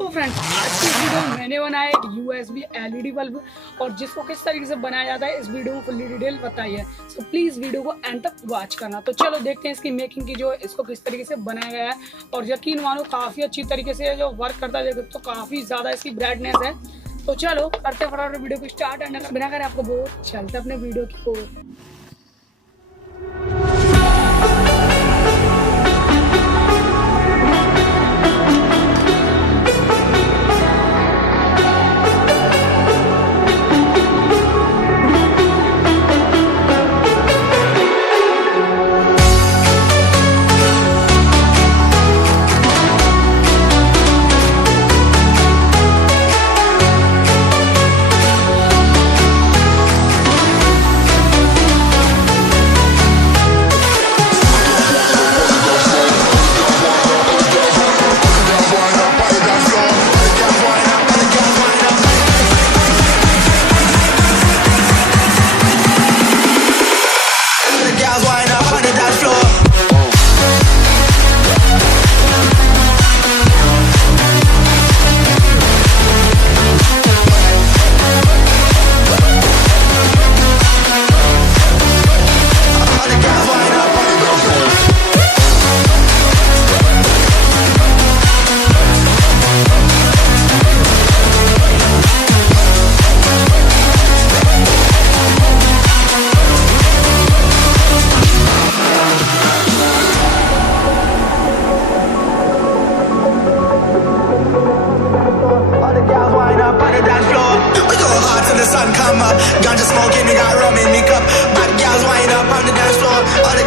तो फ्रेंड्स आज की वीडियो में मैंने बनाया एक USB LED बल्ब और जिसको किस तरीके से बनाया जाता है इस वीडियो में फुल्ली डिटेल बताई है। सो प्लीज वीडियो को एंड तक वॉच करना। तो चलो देखते हैं इसकी मेकिंग की जो इसको किस तरीके से बनाया गया है। और यकीन मानो काफी अच्छी तरीके से जो वर्क करता है, देखो तो काफी ज्यादा इसकी ब्राइटनेस है। तो चलो करते हैं फटाफट वीडियो को स्टार्ट एंड बिना करें आपको बहुत चलते अपने वीडियो की ओर। Sun come up, ganja smoking, we got rum in me cup. Bad girls wind up on the dance floor. All the